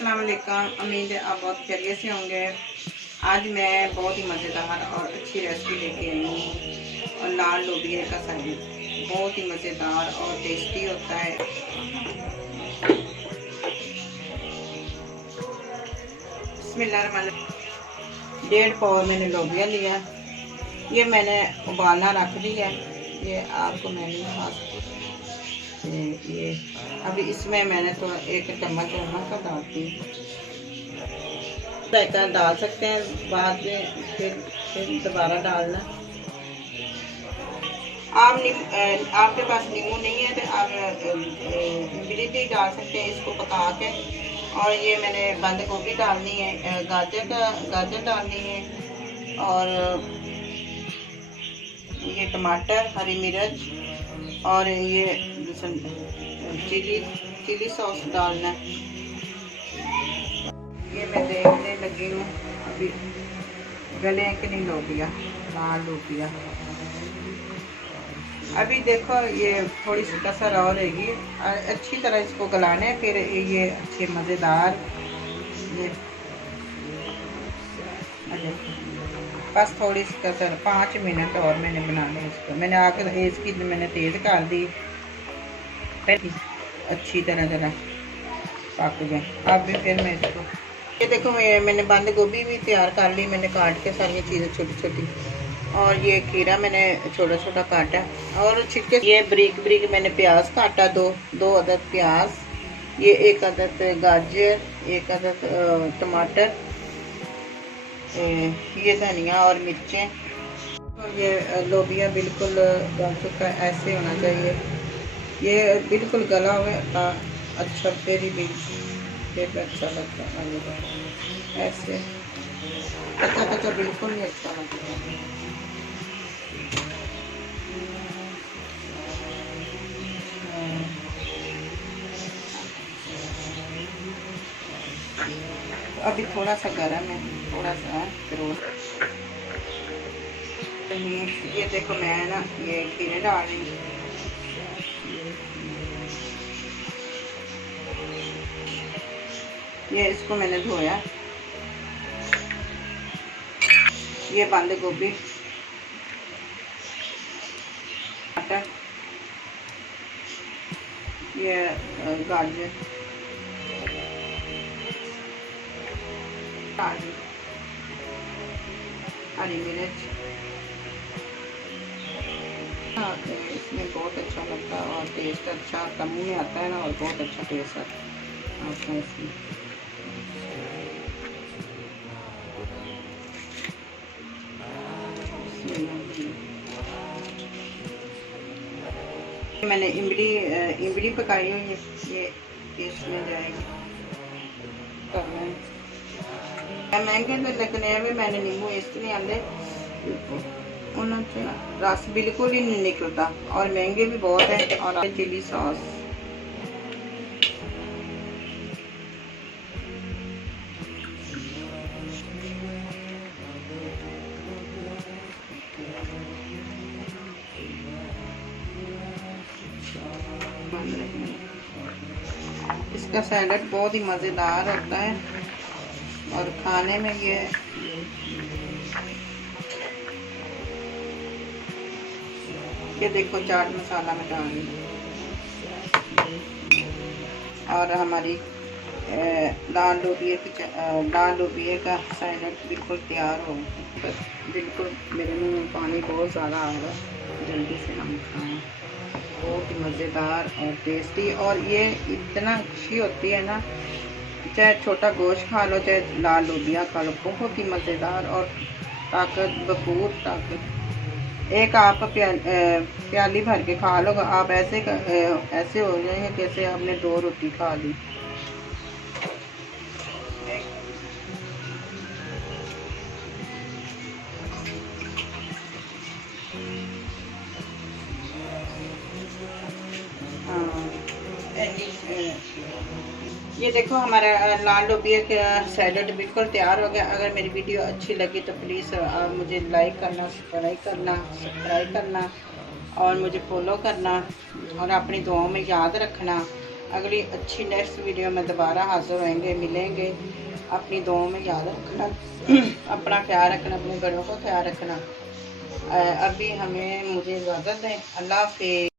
अस्सलाम वालेकुम। उम्मीद है आप बहुत खैरियत से होंगे। आज मैं बहुत ही मज़ेदार और अच्छी रेसिपी लेके आई हूँ और लाल लोबिया का सालन बहुत ही मज़ेदार और टेस्टी होता है। बिस्मिल्लाहिर्रहमानिर्रहीम। 1.5 पाव मैंने लोबिया लिया, ये मैंने उबालना रख दिया। ये आपको मैंने ये अभी इसमें मैंने तो 1 चम्मच नमक डालती रायता डाल सकते हैं बाद में, फिर दोबारा डालना। आपके पास नींबू नहीं है तो आप इमली भी डाल सकते हैं इसको पका के। और ये मैंने बंद गोभी डालनी है, गाजर डालनी है, और ये टमाटर, हरी मिर्च और ये चिली सॉस डालना है। ये मैं देखने लगी हूँ अभी गले कि नहीं लोबिया, लाल लोबिया। अभी देखो ये थोड़ी सी कसर और रहेगी, अच्छी तरह इसको गलाना है, फिर ये अच्छे मज़ेदार ये बस थोड़ी सी कसर, 5 मिनट और मैंने बनाना है इसको। मैंने आकर इसकी मैंने तेज़ कर दी, फिर अच्छी तरह पक जाए। अब भी फिर मैं इसको ये देखो मैंने बंद गोभी भी तैयार कर ली, मैंने काट के सारी चीज़ें छोटी छोटी, और ये खीरा मैंने छोटा छोटा काटा, और छिलके ये ब्रीक मैंने प्याज काटा, दो अदद प्याज, ये 1 अदद गाजर, 1 अदद टमाटर, ये धनिया और मिर्चें। और ये लोबिया बिल्कुल गल चुका, ऐसे होना चाहिए, ये बिल्कुल गला हुआ अच्छा, फिर अच्छा लगता है। ऐसे कच्चा बिल्कुल नहीं अच्छा लगता। अभी थोड़ा सा गरम है, थोड़ा सा फिर ये देखो मैं ना ये खीरे डाल रही हूँ। ये इसको मैंने धोया, ये बंद गोभी, टमाटर, ये गाजर, हरी मिर्च। इसमें बहुत अच्छा लगता है और टेस्ट अच्छा आता, मुँह में आता है ना, और बहुत अच्छा टेस्ट आता है इसमें। मैंने इमली पकाई हुई है, ये इसमें जाएगी करना है। महंगे तो लगने भी मैंने नींबू इसलिए आंदे उन्होंने रस बिल्कुल ही नहीं निकलता, और महंगे भी बहुत है। और चिली सॉस, इसका सैलड बहुत ही मज़ेदार होता है और खाने में ये देखो चाट मसाला में डाल दी, और हमारी लाल लोबिया का सैलड बिल्कुल तैयार हो। बिल्कुल मेरे मुंह में पानी बहुत ज़्यादा आ रहा है, जल्दी से हम खाएं। बहुत ही मज़ेदार और टेस्टी, और ये इतना अच्छी होती है ना, चाहे छोटा गोश्त खा लो चाहे लाल लोबिया खा लो, बहुत ही मज़ेदार और भरपूर ताकत। एक आप प्याली भर के खा लो, आप ऐसे हो जाएंगे जैसे आपने 2 रोटी खा ली। ये देखो हमारा लाल लोबिया का सैलड बिल्कुल तैयार हो गया। अगर मेरी वीडियो अच्छी लगी तो प्लीज़ मुझे लाइक करना, सब्सक्राइब करना और मुझे फॉलो करना, और अपनी दुआओं में याद रखना। अगली अच्छी नेक्स्ट वीडियो में दोबारा हाजिर होंगे, मिलेंगे। अपनी दुआओं में याद रखना, अपना ख्याल रखना, अपने बड़ों का ख्याल रखना। अभी मुझे इजाज़त दें। अल्लाह हाफ़िज़।